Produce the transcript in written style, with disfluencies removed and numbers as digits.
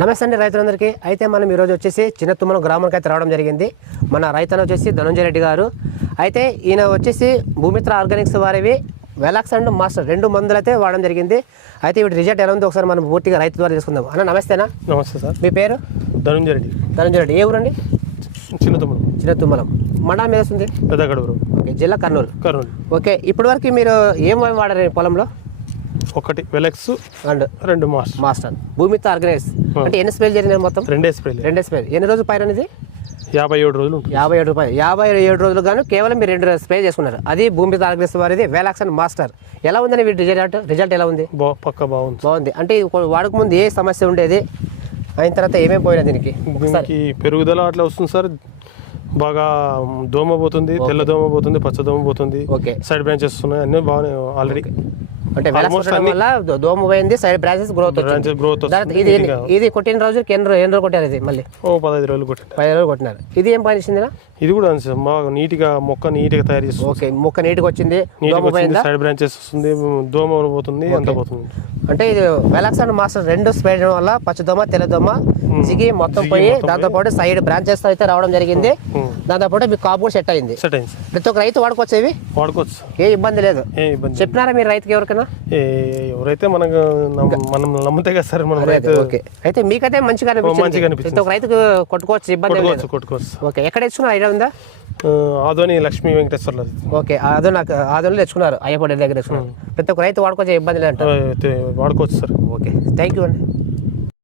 నమస్తే అండి రైతులందరికీ. అయితే మనం ఈరోజు వచ్చేసి చిన్న తుమ్మల గ్రామానికి అయితే రావడం జరిగింది. మన రైతన్న వచ్చేసి ధనంజయ రెడ్డి గారు. అయితే ఈయన వచ్చేసి భూమిత్ర ఆర్గానిక్స్ వారివి వెలాక్స్ అండ్ మాస్టర్ 2 మందులు అయితే వాడడం జరిగింది. అయితే వీటి రిజల్ట్ ఎలా ఉందో ఒకసారి మనం పూర్తిగా రైతు ద్వారా తీసుకుందాం. అన్న నమస్తేనా? నమస్తే సార్. మీ పేరు? ధనంజయ రెడ్డి. ధనంజయ రెడ్డి. ఏ ఊరండి? చిన్న తుమ్మలం. మండలం మీద వస్తుంది? పెద్దగడూరు. ఓకే, జిల్లా కర్నూలు. ఓకే, ఇప్పటి వరకు మీరు ఏం వాడారు పొలంలో? 1 వెలెక్స్ అండ్ 2 మాస్టర్ భూమిత్ర ఆర్గానిక్స్. అంటే ఎన్ని స్ప్రేలు జరిగినాయి మొత్తం? 2 స్ప్రేలు. ఎన్ని రోజులు పైన అనేది? 57 రోజులు ఉంటుంది. 57 రోజులు గాను కేవలం మీరు 2 స్ప్రే చేసుకున్నారు. అది భూమిత్ర ఆర్గానిక్స్ వారిది వెలాక్స్ అండ్ మాస్టర్. ఎలా ఉందని వీటి రిజల్ట్ ఎలా ఉంది? బాగుంది. అంటే వాడక ముందు ఏ సమస్య ఉండేది, అయిన తర్వాత ఏమేమి పోయినా దీనికి పెరుగుదల అట్లా వస్తుంది సార్. బాగా దోమ పోతుంది, తెల్ల దోమ పోతుంది, పచ్చ దోమ పోతుంది. ఓకే, సైడ్ బ్రాంచెస్ ఉన్నాయి, అన్ని బాగానే ఆల్రెడీ. అంటే వల్ల దోమ పోయింది, సైడ్ బ్రాంచెస్ గ్రోత్ ఇది కొట్టిన రోజుకి ఎన్ని రోజులు కొట్టారు? ఇది మళ్ళీ 15 రోజులు కొట్టారు. 15 రోజులు కొట్టినారు. ఇది ఏం పని చేసింది? ఇది కూడా బాగా నీట్గా మొక్క నీట్గా తయారు చేస్తుంది. ఓకే, మొక్క నీట్గా వచ్చింది, సైడ్ బ్రాంచెస్ వస్తుంది, దోమ పోతుంది, అంత పోతుంది. అంటే ఇది వెలాక్స్ అండ్ మాస్టర్ 2 స్ప్రే చేయడం వల్ల పచ్చదోమ తెల్లదోమ జిగి మొత్తం పోయి దాంతో పాటు సైడ్ బ్రాంచెస్ అయితే రావడం జరిగింది. దాంతో పాటు మీకు కాపు కూడా సెట్ అయింది. ప్రతి ఒక్క రైతు వాడుకోవచ్చు. వాడుకోవచ్చు, ఏ ఇబ్బంది లేదు. చెప్పినారా మీరు రైతుకి ఎవరికైనా? ఎవరైతే మనం నమ్మితే కదా సార్. ఓకే, అయితే మీకైతే మంచిగా అనిపించింది. ప్రతి ఒక్క రైతుకు కొట్టుకోవచ్చు, ఇబ్బంది కొట్టుకోవచ్చు. ఓకే, ఎక్కడ తెచ్చుకున్నారు ఐడియా ఉందా? ఆదోని లక్ష్మీ వెంకటేశ్వర్లో. ఓకే, ఆదోని తెచ్చుకున్నారు, అయ్యపడి దగ్గర తెచ్చుకున్నారు. ప్రతి ఒక్క రైతు వాడుకోవచ్చు, ఇబ్బంది లేదంటే వాడుకోవచ్చు సార్. ఓకే, థ్యాంక్ యూ అండి.